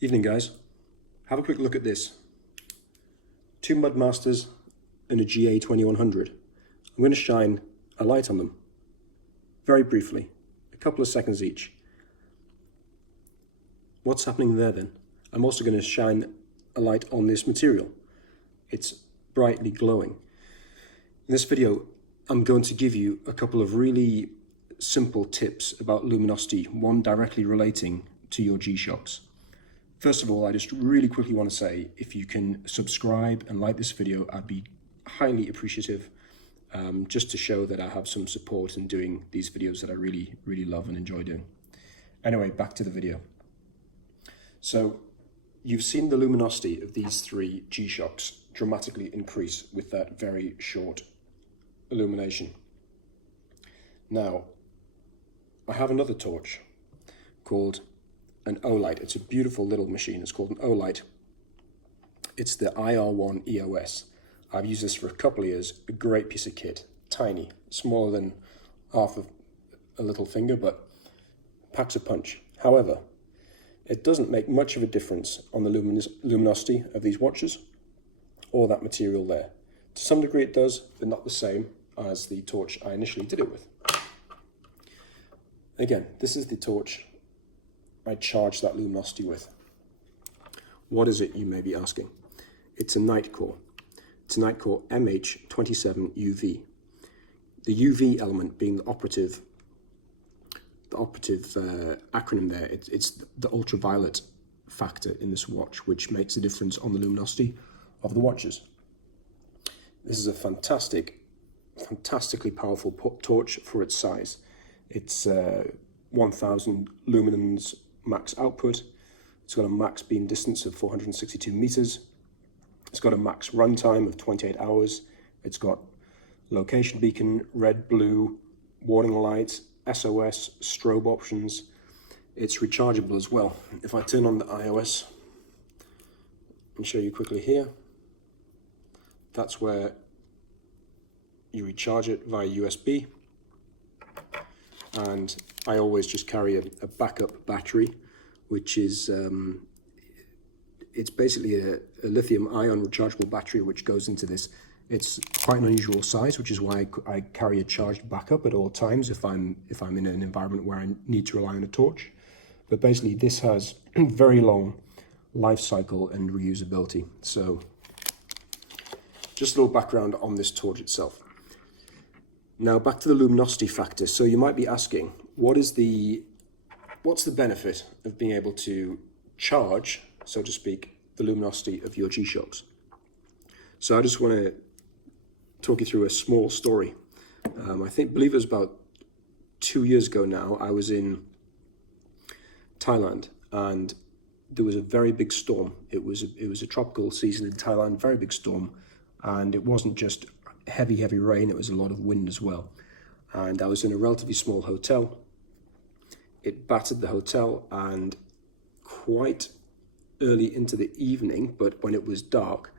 Evening guys, have a quick look at this. Two Mudmasters and a GA2100. I'm going to shine a light on them, very briefly, a couple of seconds each. What's happening there then? I'm also going to shine a light on this material. It's brightly glowing. In this video, I'm going to give you a couple of really simple tips about luminosity, one directly relating to your G-Shocks. First of all, I just really quickly want to say, if you can subscribe and like this video, I'd be highly appreciative, just to show that I have some support in doing these videos that I really, really love and enjoy doing. Anyway, back to the video. So, you've seen the luminosity of these three G-Shocks dramatically increase with that very short illumination. Now, I have another torch called an Olight. It's a beautiful little machine. It's called an Olight. It's the IR1 EOS. I've used this for a couple of years. A great piece of kit. Tiny, smaller than half of a little finger, but packs a punch. However, it doesn't make much of a difference on the luminosity of these watches or that material there. To some degree it does, but not the same as the torch I initially did it with. Again, this is the torch I charged that luminosity with. What is it, you may be asking? It's a Nitecore. It's a Nitecore MH27UV. The UV element being the operative acronym there. It's the ultraviolet factor in this watch, which makes a difference on the luminosity of the watches. This is a fantastically powerful torch for its size. It's 1000 lumens max output. It's got a max beam distance of 462 meters. It's got a max runtime of 28 hours. It's got location beacon, red, blue, warning light, SOS, strobe options. It's rechargeable as well. If I turn on the iOS and show you quickly here, that's where you recharge it via USB. And I always just carry a backup battery, which is it's basically a lithium-ion rechargeable battery which goes into this. It's quite an unusual size, which is why I carry a charged backup at all times if I'm in an environment where I need to rely on a torch. But basically, this has very long life cycle and reusability. So, just a little background on this torch itself. Now back to the luminosity factor. So you might be asking, what's the benefit of being able to charge, so to speak, the luminosity of your G-Shocks? So I just want to talk you through a small story. Believe it was about 2 years ago now, I was in Thailand and there was a very big storm. It was a tropical season in Thailand, very big storm, and it wasn't just heavy rain, it was a lot of wind as well. And I was in a relatively small hotel. It battered the hotel, and quite early into the evening, but when it was dark,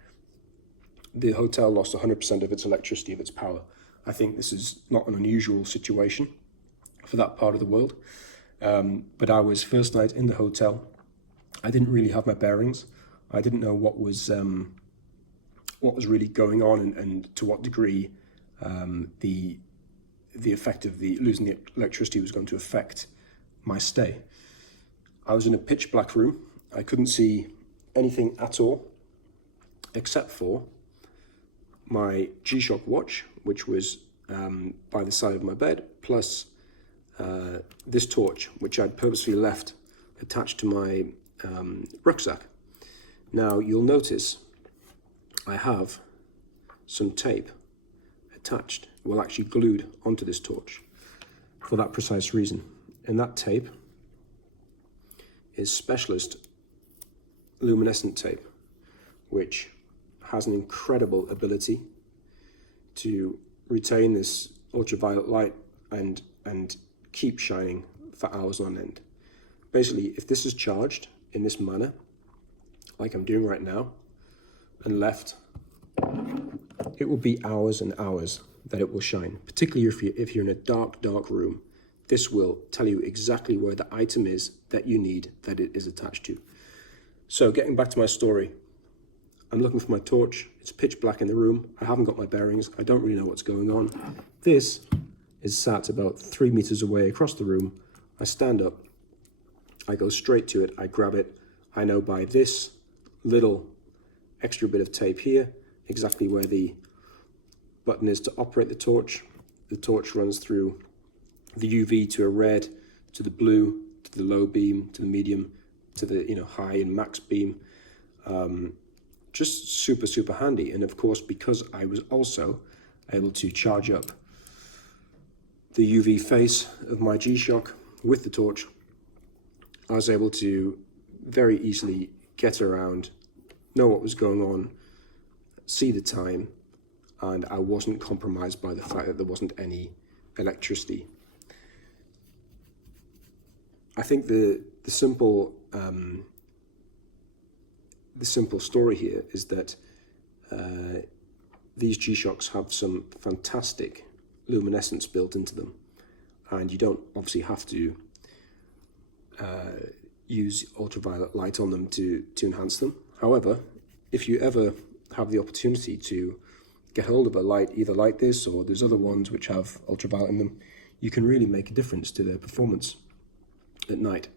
the hotel lost 100% of its electricity, of its power. I think this is not an unusual situation for that part of the world. But I was first night in the hotel. I didn't really have my bearings. I didn't know what was really going on and to what degree the effect of losing the electricity was going to affect my stay. I was in a pitch black room. I couldn't see anything at all except for my G-Shock watch, which was by the side of my bed, plus this torch, which I'd purposely left attached to my rucksack. Now you'll notice I have some tape attached, well actually glued onto this torch for that precise reason. And that tape is specialist luminescent tape, which has an incredible ability to retain this ultraviolet light and keep shining for hours on end. Basically, if this is charged in this manner, like I'm doing right now, and left, it will be hours and hours that it will shine, particularly if you're in a dark room. This will tell you exactly where the item is that you need, that it is attached to. So getting back to my story, I'm looking for my torch. It's pitch black in the room. I haven't got my bearings. I don't really know what's going on. This is sat about 3 meters away across the room. I stand up, I go straight to it, I grab it. I know by this little extra bit of tape here exactly where the button is to operate the torch. The torch runs through the UV to a red, to the blue, to the low beam, to the medium, to the high and max beam. Just super, super handy. And of course, because I was also able to charge up the UV face of my GShock with the torch, I was able to very easily get around, know what was going on, see the time, and I wasn't compromised by the fact that there wasn't any electricity. I think the simple story here is that these G-Shocks have some fantastic luminescence built into them, and you don't obviously have to use ultraviolet light on them to enhance them. However, if you ever have the opportunity to get hold of a light either like this or there's other ones which have ultraviolet in them, you can really make a difference to their performance at night.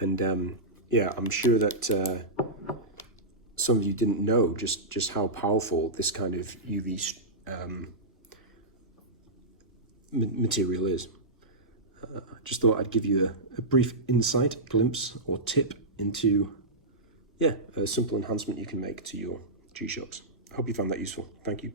And yeah, I'm sure that some of you didn't know just how powerful this kind of UV material is. Just thought I'd give you a brief insight, glimpse, or tip into a simple enhancement you can make to your G-Shocks. I hope you found that useful. Thank you.